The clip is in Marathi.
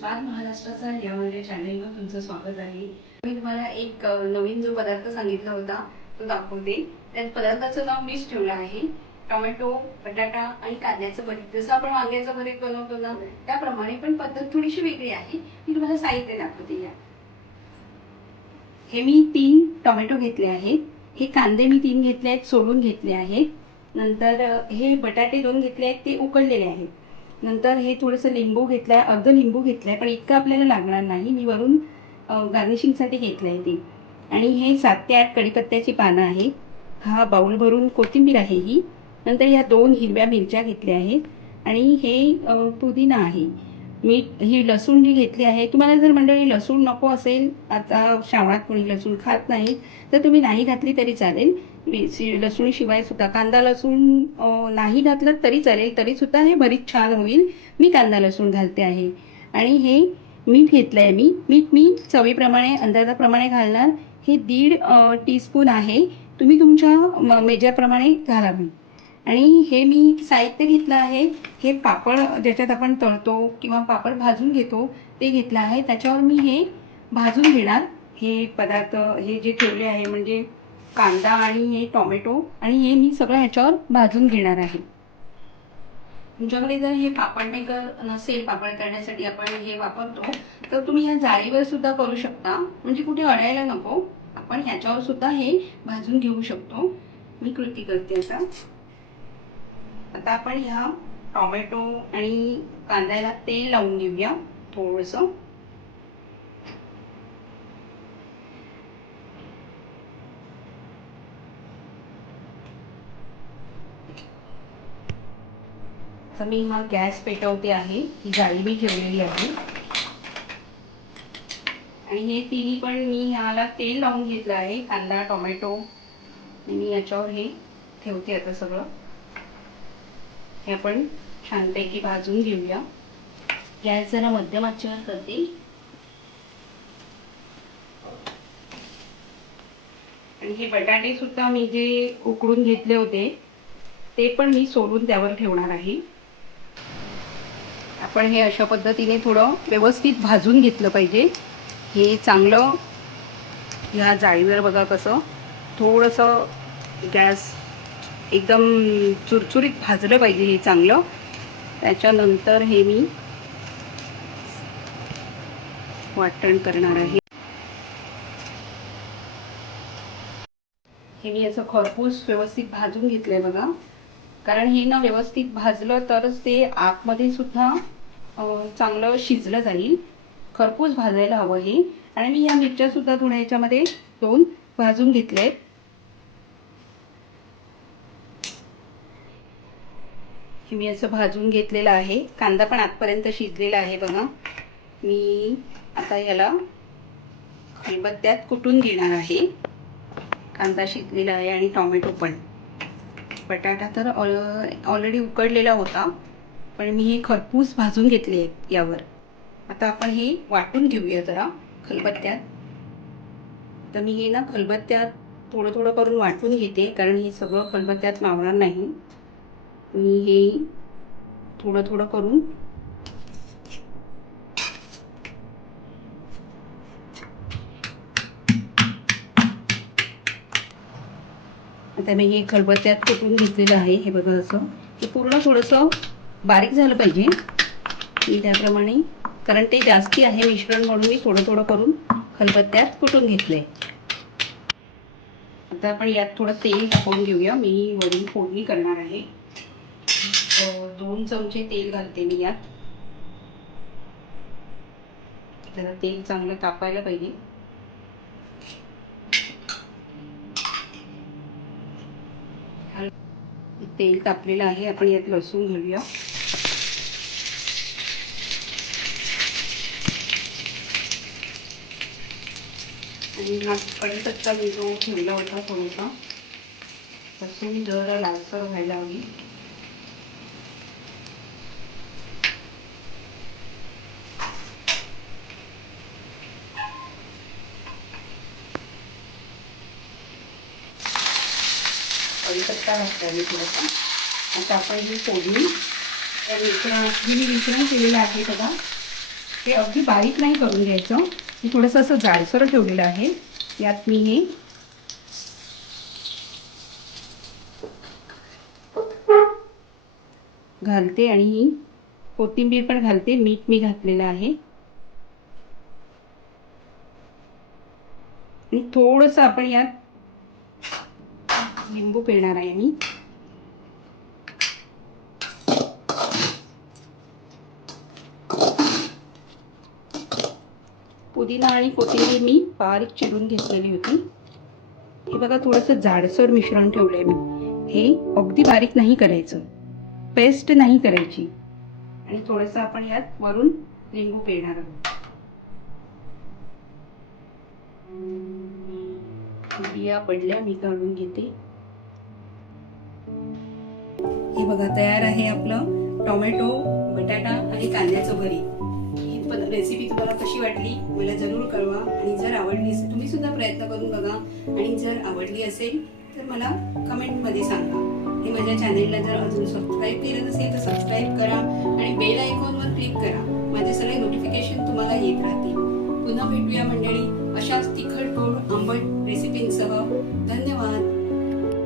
स्वाद महाराष्ट्राचा या माझ्या चॅनलवर तुमचं स्वागत आहे. मी तुम्हाला एक नवीन जो पदार्थ सांगितला होता तो दाखवते. त्या पदार्थाचं नाव मीच ठेवलं आहे. टोमॅटो बटाटा आणि कांद्याचं भरीत. जसं आपण वांग्याचं भरीत बनवतो ना त्याप्रमाणे पण पद्धत थोडीशी वेगळी आहे. मी तुम्हाला साहित्य दाखवते या. हे मी तीन टोमॅटो घेतले आहेत. हे कांदे मी तीन घेतले आहेत सोलून घेतले आहेत. नंतर हे बटाटे दोन घेतले आहेत ते उकडलेले आहेत. नंतर हे थोडंसं लिंबू घेतलं आहे अर्ध लिंबू घेतलं आहे पण इतकं आपल्याला लागणार नाही. मी वरून गार्निशिंगसाठी घेतलं आहे ते. आणि हे सात ते आठ कढीपत्त्याची पानं आहेत. हा बाऊल भरून कोथिंबीर आहे ही. नंतर ह्या दोन हिरव्या मिरच्या घेतल्या आहेत. आणि हे पुदिना आहे. मी ही लसूण जी घेतली आहे तुम्हाला जर मंडळी लसूण नको असेल आता श्रावणात कोणी लसूण खात नाही तर तुम्ही नाही घातली तरी चालेल. मिरची लसूणशिवाय सुद्धा. कांदा लसूण नाही घातलं तरी चालेल तरी सुद्धा हे बरीच छान होईल. मी कांदा लसूण घालते आहे. आणि हे मीठ घेतलं आहे मी. मीठ मी चवीप्रमाणे अंदाजाप्रमाणे घालणार. हे दीड टीस्पून आहे. तुम्ही तुमच्या म- मेजरप्रमाणे घालावी आणि हे मी साहित्य घेतलं आहे. हे पापड ज्याच्यात आपण तळतो किंवा पापड भाजून घेतो ते घेतलं आहे. त्याच्यावर मी हे भाजून घेणार. हे पदार्थ हे जे ठेवले आहे म्हणजे कांदा आणि हे टोमॅटो आणि हे मी सगळं ह्याच्यावर भाजून घेणार आहे. तुमच्याकडे जर हे पापड मेकर नसेल पापड करण्यासाठी आपण हे वापरतो तर तुम्ही ह्या जाळीवर सुद्धा करू शकता. म्हणजे कुठे अडायला नको. आपण ह्याच्यावर सुद्धा हे भाजून घेऊ शकतो. मी कृती करते आता. आता आपण ह्या टोमॅटो आणि कांद्याला तेल लावून घेऊया थोडंसं. तर मी हा गॅस पेटवते आहे ही जाळी मी ठेवलेली आहे. आणि हे तिन्ही पण मी ह्याला तेल लावून घेतलं आहे कांदा टोमॅटो आणि मी याच्यावर हे ठेवते आता सगळं. हे आपण छानपैकी भाजून घेऊया. गॅस जरा मध्यम आचेवर करते. आणि हे बटाटे सुद्धा मी जे उकडून घेतले होते ते पण मी सोलून त्यावर ठेवणार आहे. आपण हे अशा पद्धतीने थोडं व्यवस्थित भाजून घेतलं पाहिजे. हे चांगलं ह्या जाळीवर बघा कसं थोडंसं गॅस एकदम चुरचुरीत भाजलं पाहिजे हे चांगलं. त्याच्यानंतर हे मी वाटण करणार आहे. हे मी असं खरपूस व्यवस्थित भाजून घेतलं आहे बघा. कारण हे ना व्यवस्थित भाजलं तरच ते आतमध्ये सुद्धा चांगलं शिजलं जाईल. खरपूस भाजायला हवं हे. आणि मी या मिरच्या सुद्धा थोड्या ह्याच्यामध्ये दोन भाजून घेतले हे मी असं भाजून घेतलेलं आहे. कांदा पण आतपर्यंत शिजलेला आहे बघा. मी आता याला खलबत्त्यात कुटून घेणार आहे. कांदा शिजलेला आहे आणि टॉमॅटो पण. बटाटा तर ऑल ऑलरेडी उकडलेला होता पण मी हे खरपूस भाजून घेतले आहेत यावर. आता आपण हे वाटून घेऊया जरा खलबत्त्यात. तर मी हे ना खलबत्त्यात थोडं थोडं करून वाटून घेते कारण हे सगळं खलबत्त्यात मावणार नाही. मी हे थोडं थोडं करून आता मी हे खलबत्त्यात कुठून घेतलेलं आहे. हे बघा असं. ते पूर्ण थोडंसं बारीक झालं पाहिजे. मी त्याप्रमाणे कारण ते जास्ती आहे मिश्रण म्हणून मी थोडं थोडं करून खलबत्त्यात कुटून आहे आता आपण यात थोडं तेल टाकून घेऊया. मी वरून फोडणी करणार आहे. दोन चमचे तेल घालते मी यात. जरा तेल चांगलं तापायला पाहिजे. तेल तापलेलं आहे आपण यात लसूण घालूया. आणि हा कढीपत्ता मी जो ठेवला होता थोडासा लसूण जरा लालसर व्हायला हवी. कढीपत्ता घातला मी थोडासा. आता आपण ही फोडणी त्या मिश्रण मी मिश्रण केलेलं आहे बघा. ते अगदी बारीक नाही करून घ्यायचं. मी थोडंसं असं जाडसर ठेवलेलं आहे. यात मी हे घालते आणि ही कोथिंबीर पण घालते. मीठ मी घातलेलं आहे. आणि थोडंसं आपण यात लिंबू पिळणार आहे मी. पुदिना आणि कोथिंबीर मी बारीक चिरून घेतलेली होती. हे बघा थोडंसं जाडसर मिश्रण ठेवलं आहे मी. हे अगदी बारीक नाही करायचं. पेस्ट नाही करायची. आणि थोडंसं आपण यात वरून लिंबू पिळणार आहोत. बिया पडल्या मी काढून घेते. हे बघा तयार आहे आपलं टोमॅटो बटाटा आणि कांद्याचं भरी. ही रेसिपी तुम्हाला कशी वाटली मला जरूर कळवा. आणि जर आवडली असेल तुम्ही सुद्धा प्रयत्न करून बघा. आणि जर आवडली असेल तर मला कमेंटमध्ये सांगा. आणि माझ्या चॅनेलला जर अजून सबस्क्राईब केलं नसेल तर सबस्क्राईब करा. आणि बेल आयकॉनवर क्लिक करा. माझे सगळे नोटिफिकेशन तुम्हाला येत राहतील. पुन्हा भेटूया मंडळी अशाच तिखट गोड आंबट रेसिपींसह धन्यवाद.